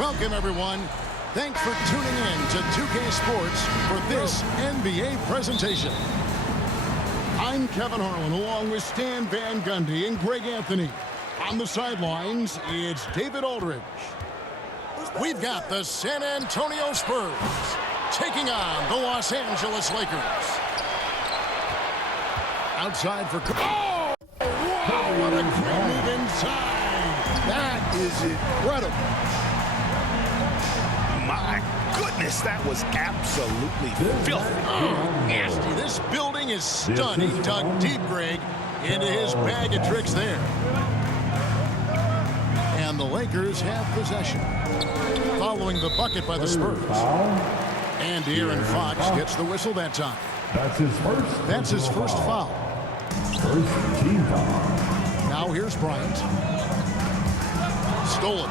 Welcome, everyone. Thanks for tuning in to 2K Sports for this NBA presentation. I'm Kevin Harlan, along with Stan Van Gundy and Greg Anthony. On the sidelines, it's David Aldridge. We've got the San Antonio Spurs taking on the Los Angeles Lakers. Outside for... Oh! Wow, what a great move inside. That is incredible. My goodness, that was absolutely filthy. Oh, nasty. This building is stunning. Dug deep, Greg, into his bag of tricks there. And the Lakers have possession. Following the bucket by the Spurs. And Aaron Fox gets the whistle that time. That's his first foul. First team foul. Now here's Bryant. Stolen.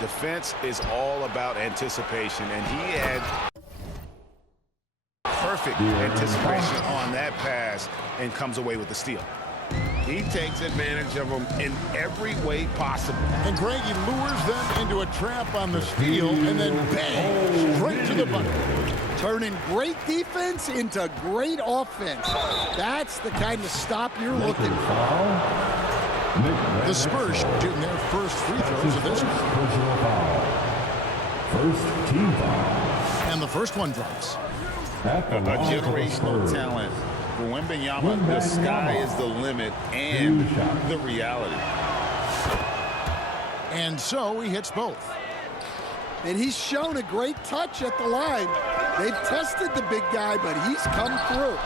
Defense is all about anticipation, and he had perfect anticipation on that pass and comes away with the steal. He takes advantage of them in every way possible. And Greg, he lures them into a trap on the steal and then bang, straight to the bucket. Turning great defense into great offense. That's the kind of stop you're looking for. The Spurs shooting their first free throws of this one. First team foul. And the first one drops. A generational talent. For Wembanyama, the sky is the limit and the reality. And so he hits both. And he's shown a great touch at the line. They've tested the big guy, but he's come through.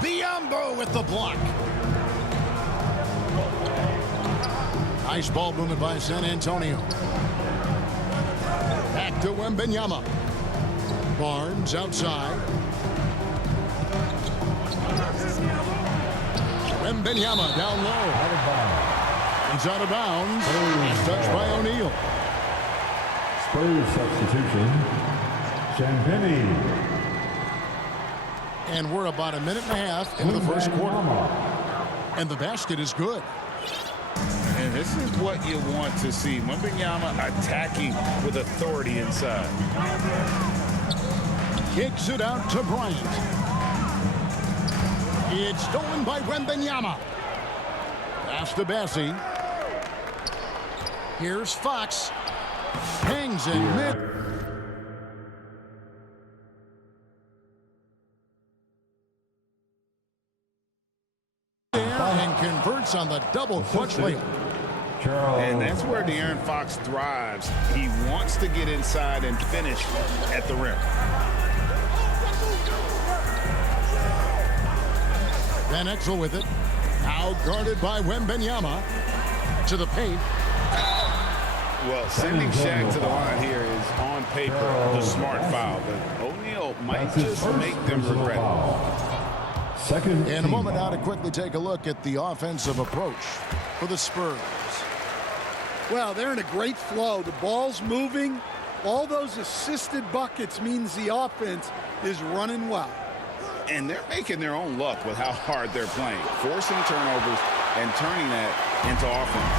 Biyombo with the block. Nice ball movement by San Antonio. Back to Wembanyama. Barnes outside. Wembanyama down low. He's out of bounds. He's touched by O'Neal. Spurs substitution. Champagnie. And we're about a minute and a half into the first quarter. And the basket is good. And this is what you want to see. Wembanyama attacking with authority inside. Kicks it out to Bryant. It's stolen by Wembanyama. Pass to Bassie. Here's Fox. Hangs in mid. And converts on the double clutch layup. And that's where De'Aaron Fox thrives. He wants to get inside and finish at the rim. Van Exel with it. Now guarded by Wembanyama. To the paint. Well, sending Shaq to the line here is on paper the smart foul, but O'Neal might just make them regret it. Second. In a moment now to quickly take a look at the offensive approach for the Spurs. Well, they're in a great flow. The ball's moving. All those assisted buckets means the offense is running well. And they're making their own luck with how hard they're playing, forcing turnovers and turning that into offense.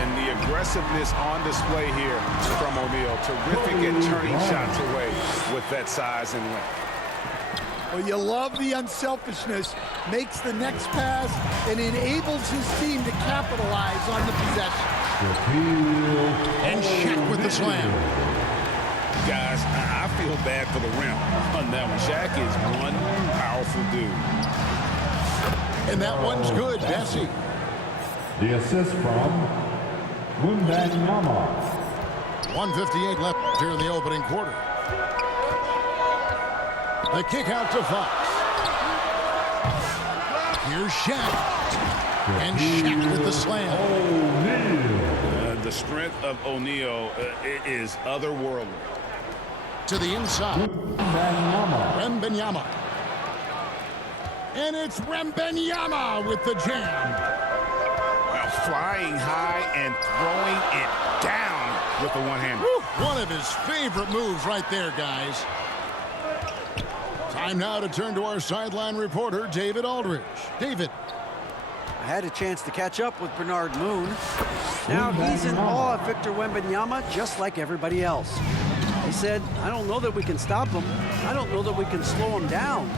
And the aggressiveness on display here from O'Neal. Terrific at turning shots away with that size and length. Well, you love the unselfishness. Makes the next pass and enables his team to capitalize on the possession. And Shaq with the slam. Guys, I feel bad for the rim on that one. Shaq is one powerful dude. And that one's good, Bessie. The assist from Wembanyama. 1:58 left here in the opening quarter. The kick out to Fox. Here's Shaq. And Shaq with the slam. The strength of O'Neal is otherworldly. To the inside. Wembanyama. And it's Wembanyama with the jam. Well, flying high and throwing it down with the one-hander. One of his favorite moves right there, guys. Time now to turn to our sideline reporter, David Aldridge. David. I had a chance to catch up with Bernard Moon. Now he's in awe of Victor Wembanyama, just like everybody else. He said, I don't know that we can stop him. I don't know that we can slow him down.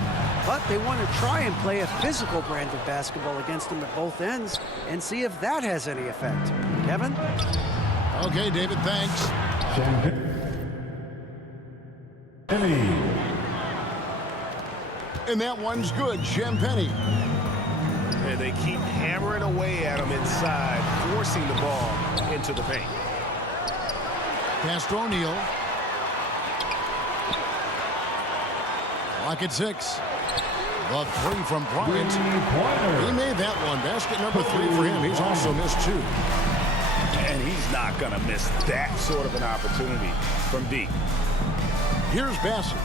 But they want to try and play a physical brand of basketball against him at both ends and see if that has any effect. Kevin? Okay, David, thanks. Champagnie. And that one's good, Champagnie. And they keep hammering away at him inside, forcing the ball into the paint. Pass to O'Neal. Clock at 6. The three from Bryant. He made that one. Basket number 3 for him. He's also missed 2. And he's not going to miss that sort of an opportunity from deep. Here's Bassett.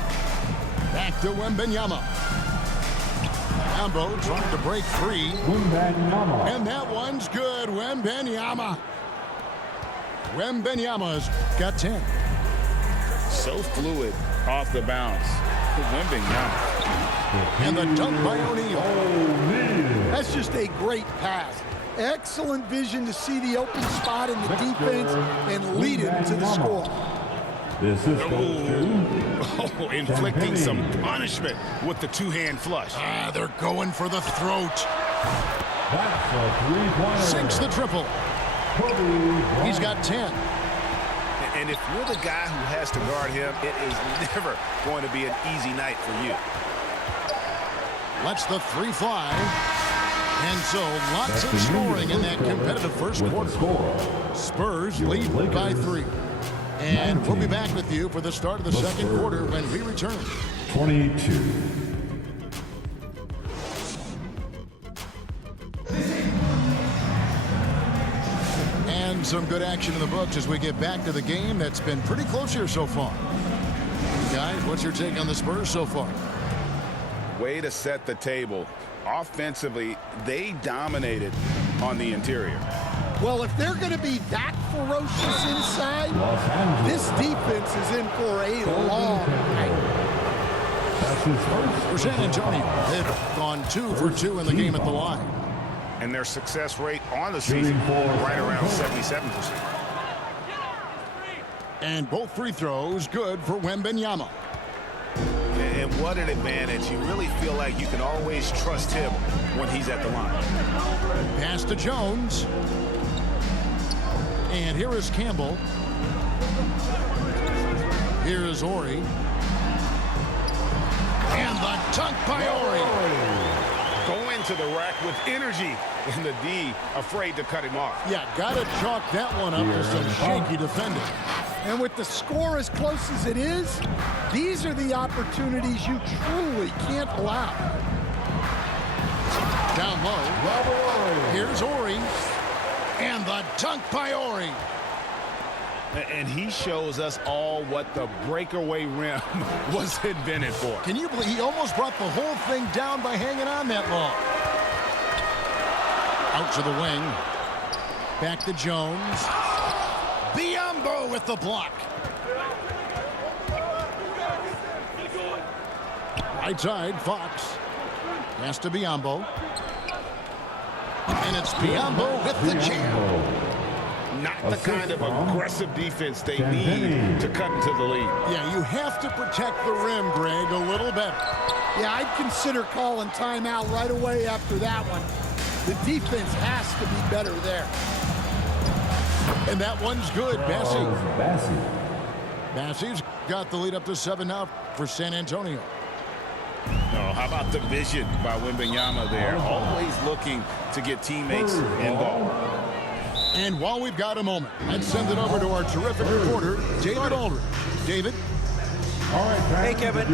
Back to Wembanyama. Ambo trying to break free. Wembanyama. And that one's good. Wembanyama. Wembanyama's got 10. So fluid off the bounce. Wembanyama. And the dunk by O'Neal. That's just a great pass. Excellent vision to see the open spot in the defense and lead it to the score. The assist goes to Inflicting Champagnie. some punishment with the two-hand flush. They're going for the throat. That's a three-pointer. Sinks the triple. Kobe Bryant. He's got 10. And if you're the guy who has to guard him, it is never going to be an easy night for you. Lets the 3 fly. And so lots of scoring in that competitive first With the quarter. score. Spurs lead by 3. And we'll be back with you for the start of the second quarter when we return. 22. And some good action in the books as we get back to the game that's been pretty close here so far. Guys, what's your take on the Spurs so far? Way to set the table. Offensively, they dominated on the interior. Well, if they're going to be that ferocious inside, Los Angeles. this defense is in for a long night. That's his first. For San Antonio, they've gone 2 for 2 in the game at the line. And their success rate on the season, right around 77%. And both free throws good for Wembanyama. And what an advantage. You really feel like you can always trust him when he's at the line. Pass to Jones. And here is Campbell. Here is Ori. And the dunk by Ori. Go into the rack with energy, and the D afraid to cut him off. Yeah, got to chalk that one up to some shaky defending. And with the score as close as it is, these are the opportunities you truly can't allow. Down low. Here's Ori. And the dunk by Ori. And he shows us all what the breakaway rim was invented for. Can you believe he almost brought the whole thing down by hanging on that long? Out to the wing. Back to Jones. Biyombo with the block. Right side, Fox. Pass to Biyombo. And it's Biyombo with the jam. Not the kind of aggressive defense they need to cut into the lead. Yeah, you have to protect the rim, Greg, a little better. Yeah, I'd consider calling timeout right away after that one. The defense has to be better there. And that one's good, Bassey. Bassey. Bassey's got the lead up to 7 now for San Antonio. Oh, how about the vision by Wembanyama there? Always looking to get teammates involved. And while we've got a moment, let's send it over to our terrific reporter, David Aldridge. David? All right, Hey, Kevin.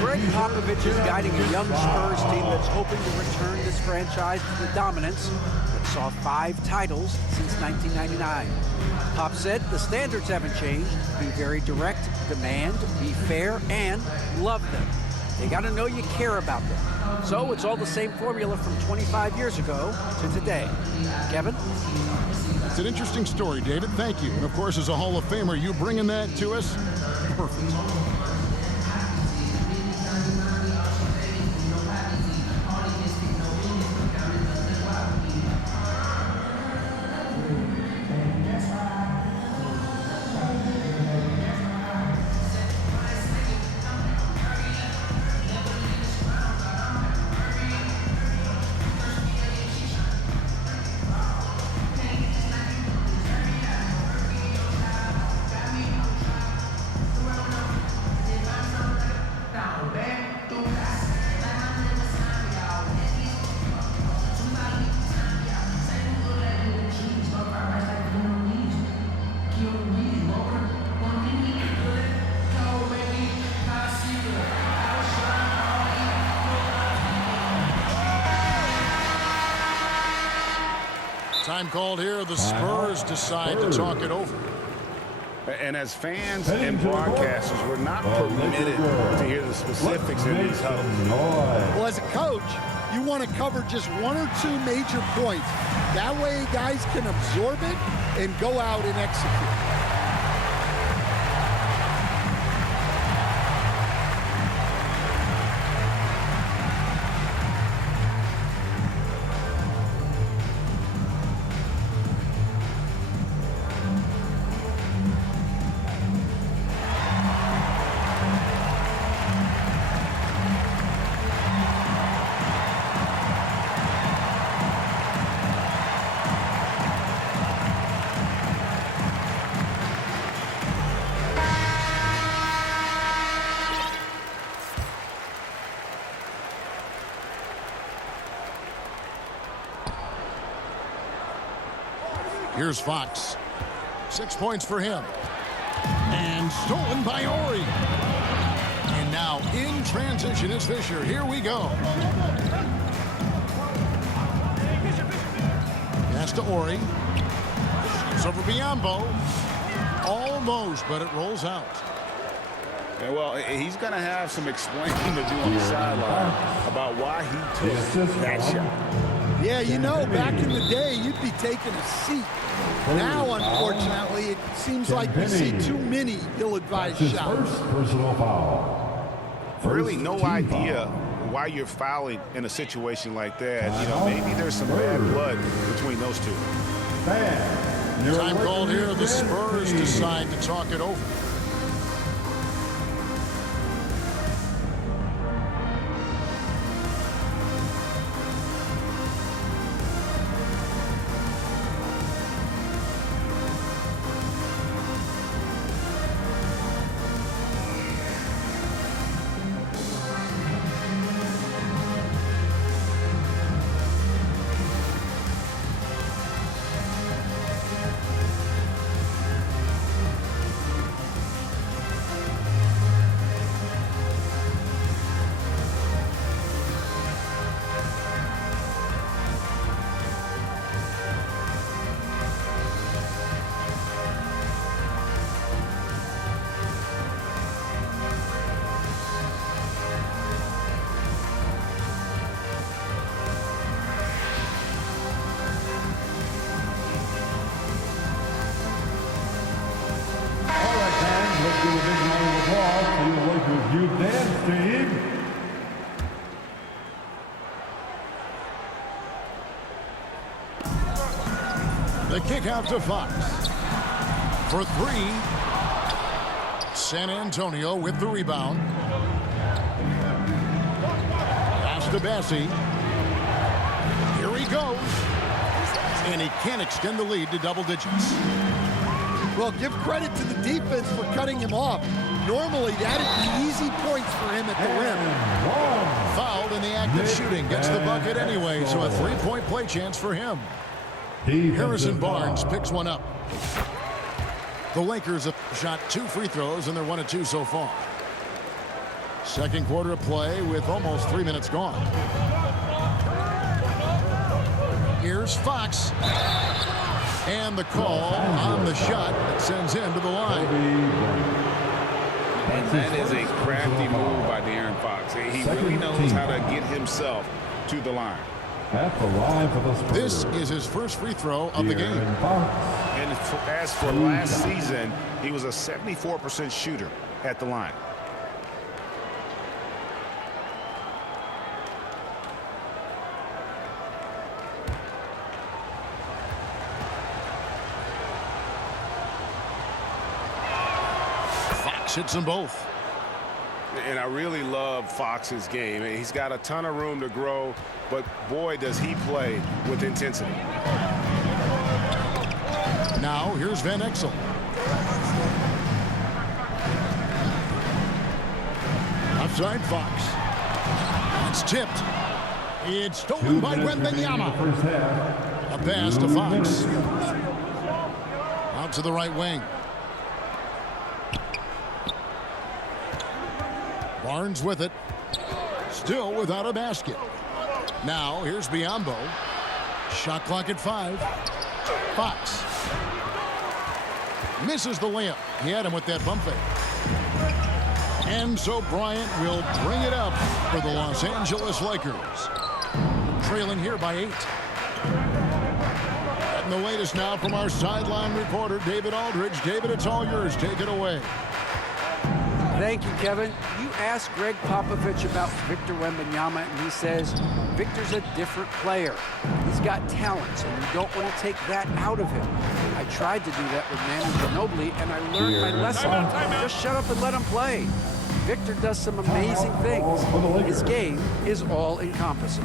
Greg Popovich is guiding a young Spurs team that's hoping to return this franchise to the dominance that saw 5 titles since 1999. Pop said the standards haven't changed. Be very direct, demand, be fair, and love them. They got to know you care about them. So it's all the same formula from 25 years ago to today. Kevin? It's an interesting story, David. Thank you. And, of course, as a Hall of Famer, you bringing that to us, perfect. Time called here. The Spurs decide to talk it over. And as fans and broadcasters, we're not permitted to hear the specifics in these huddles. Well, as a coach, you want to cover just one or two major points. That way guys can absorb it and go out and execute. Here's Fox. 6 points for him. And stolen by Ori. And now in transition is Fisher. Here we go. Pass to Ori. It's over Biyombo. Almost, but it rolls out. Yeah, well, he's going to have some explaining to do on the sideline about why he took that shot. Yeah, you know, back in the day, you'd be taking a seat. Now, unfortunately, it seems like we see too many ill-advised shots. First personal foul. Really no idea why you're fouling in a situation like that. You know, maybe there's some bad blood between those two. Time called here. The Spurs decide to talk it over. The kick out to Fox. For three. San Antonio with the rebound. Pass to Bassi. Here he goes. And he can't extend the lead to double digits. Well, give credit to the defense for cutting him off. Normally, that'd be easy points for him at the rim. Fouled in the act of shooting. Gets the bucket anyway, so a three-point play chance for him. Harrison Barnes picks one up. The Lakers have shot 2 free throws, and they're 1 of 2 so far. Second quarter of play with almost 3 minutes gone. Here's Fox. And the call on the shot that sends him to the line. And that is a crafty move by De'Aaron Fox. He really knows how to get himself to the line. At the line for the Spurs. This is his first free throw of the game. And as for last season, he was a 74% shooter at the line. Fox hits them both. And I really love Fox's game. He's got a ton of room to grow, but boy, does he play with intensity. Now, here's Van Exel. Outside Fox. It's tipped. It's stolen by Wembanyama. A pass to Fox. Out to the right wing. Barnes with it. Still without a basket. Now, here's Biyombo. Shot clock at 5. Fox. Misses the layup. He had him with that bump fake. And so Bryant will bring it up for the Los Angeles Lakers. Trailing here by 8. And the latest now from our sideline reporter, David Aldridge. David, it's all yours. Take it away. Thank you, Kevin. You asked Greg Popovich about Victor Wembanyama, and he says Victor's a different player. He's got talent, and you don't want to take that out of him. I tried to do that with Manu Ginobili, and I learned my lesson. Just shut up and let him play. Victor does some amazing things. His game is all-encompassing.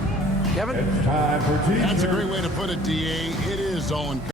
Kevin? It's time for That's a great way to put it, D.A. It is all-encompassing.